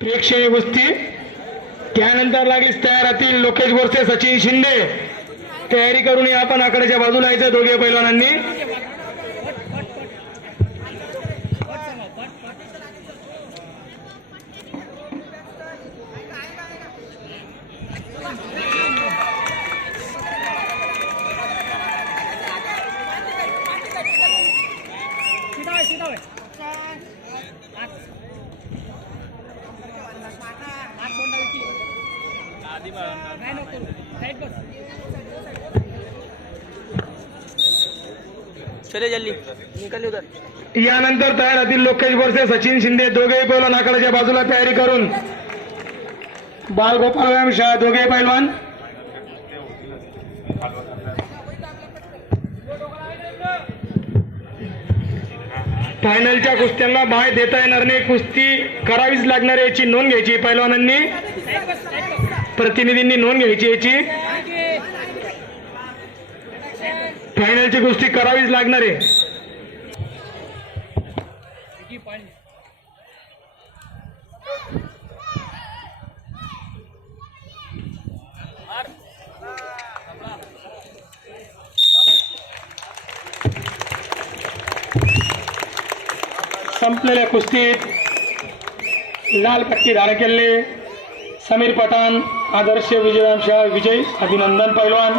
प्रेक्षणीय कुस्ती त्यानंतर लागलीच तयारातील लोकेश बोरसे सचिन शिंदे तयारी करून या आपण आकड्याच्या बाजूला यायचं दोघे पैलवानांनी। चले जल्दी निकल उधर। यानंतर तयारातील लोकेश बोरसे सचिन शिंदे दोघे पैलवान आकड्याच्या बाजूला तयारी करून बालगोपाल व्यायाम शाळा दोघे पैलवान। फायनलच्या कुस्त्यांना बाय देता येणार नाही, कुस्ती करावीच लागणार याची नोंद घ्यायची पैलवानांनी, प्रतिनिधींनी नोंद घ्यायची याची। फायनलची कुस्ती करावीच लागणार आहे। संपलेल्या कुस्तीत लाल पट्टी धारण केलेले समीर पठाण आदर्श विजय अभिनंदन पैलवान।